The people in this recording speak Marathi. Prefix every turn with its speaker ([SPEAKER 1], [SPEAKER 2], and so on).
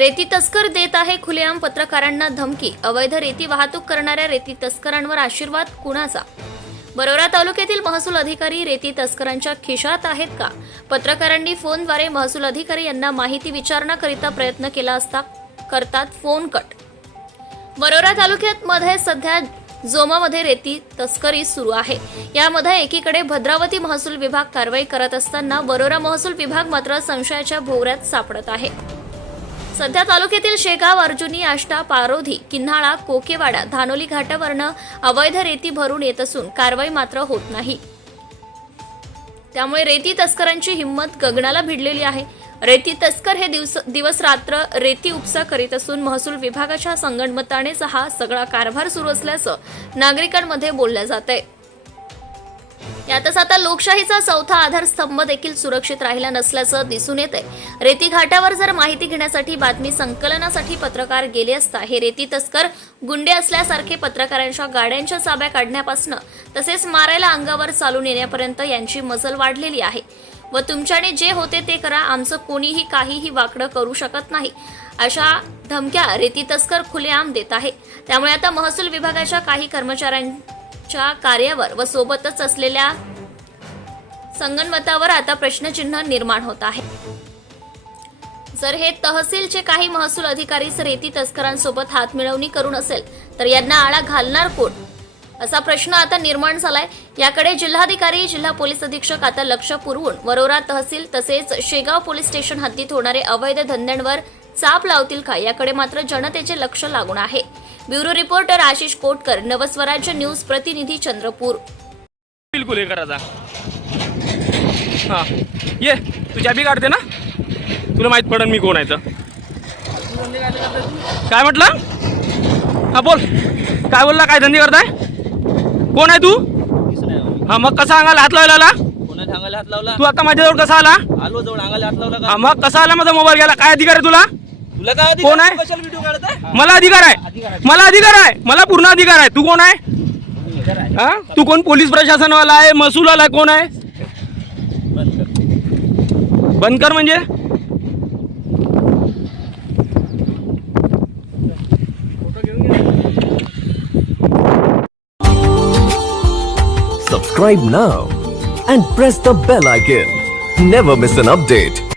[SPEAKER 1] रेती तस्कर देत आहे खुलेआम पत्रकारांना धमकी. अवैध रेती वाहतूक करणाऱ्या रेती तस्करांवर आशीर्वाद कुणाचा? बरोरा तालुक्यातील महसूल अधिकारी रेती तस्करांच्या खिशात आहेत का? पत्रकारांनी फोनद्वारे महसूल अधिकारी यांना माहिती विचारण्याकरिता प्रयत्न केला असता करतात फोन कट. बरोरा तालुक्यात मध्ये सध्या जोमामध्ये रेती तस्करी सुरू आहे. यामध्ये एकीकडे भद्रावती महसूल विभाग कारवाई करत असताना बरोरा महसूल विभाग मात्र संशयाच्या भोवऱ्यात सापडत आहे. सध्या तालुक्यातील शेगाव अर्जुनी आष्टा पारोधी किन्हाळा कोकेवाडा धानोली घाटावरनं अवैध रेती भरून येत असून कारवाई मात्र होत नाही. त्यामुळे रेती तस्करांची हिंमत गगनाला भिडलेली आहे. रेती तस्कर हे दिवस दिवस रात्र रेती उपसा करीत असून महसूल विभागाच्या संगणमतानेच हा सगळा कारभार सुरू असल्याचं नागरिकांमध्ये बोललं जात आहे यातच आता लोकशाहीचा चौथा आधारस्तंभ देखील सुरक्षित राहिला नसल्याचं दिसून येत आहे रेती घाटावर जर माहिती घेण्यासाठी बातमी संकलनासाठी पत्रकार गेले असता हे रेती तस्कर गुंडे असल्यासारखे पत्रकारांच्या गाड्यांच्या चाब्या काढण्यापासून तसेच मारायला अंगावर चालून येण्यापर्यंत यांची मजल वाढलेली आहे. व तुमच्याने जे होते ते करा आमचं कोणीही काहीही वाकडं करू शकत नाही अशा धमक्या रेती तस्कर खुलेआम देत आहे. त्यामुळे आता महसूल विभागाच्या काही च्या कार्यावर व सोबतच असलेल्या संगणमतावर आता प्रश्नचिन्ह निर्माण होत आहे. जर हे तहसीलचे काही महसूल अधिकारी रेती तस्करांसोबत हात मिळवणी करून असेल तर यांना आळा घालणार कोण? असा प्रश्न आता निर्माण झालाय. याकडे जिल्हाधिकारी जिल्हा पोलीस अधीक्षक आता लक्ष पुरवून वरोरा तहसील तसेच शेगाव पोलीस स्टेशन हद्दीत होणारे अवैध धंद्यांवर चाप लावतील का? याकडे मात्र जनतेचे लक्ष लागून आहे. Bureau reporter Ashish Kotkar Navswarajya news प्रतिनिधी चंद्रपूर.
[SPEAKER 2] बिलकुल हे करायचा हां ये तू चाबी काढते ना? तुला माहीत पडन मी कोण आहे तर काय म्हटलं? हा बोल. काय बोलला? काय धंदे करताय? कोण आहे तू? हा मग कसा अंगाला हात लावला आला?
[SPEAKER 3] कोणा सांगायला हात लावला?
[SPEAKER 2] तू आता माझ्याजवळ कसा आला?
[SPEAKER 3] आलो जवळ अंगाला हात लावला
[SPEAKER 2] हा मग कसा आला माझा मोबाईल गेला काय अधिकार आहे तुला?
[SPEAKER 3] तुला काय अधिकार?
[SPEAKER 2] कोण आहे?
[SPEAKER 3] तू कशाला व्हिडिओ काढत आहे?
[SPEAKER 2] मला अधिकार आहे मला अधिकार आहे मला पूर्ण अधिकार आहे तू कोण आहे हा तू कोण पोलीस प्रशासनवाला आहे महसूलवाला आहे कोण आहे बंद कर म्हणजे
[SPEAKER 4] Subscribe now and press the bell icon. Never miss an update.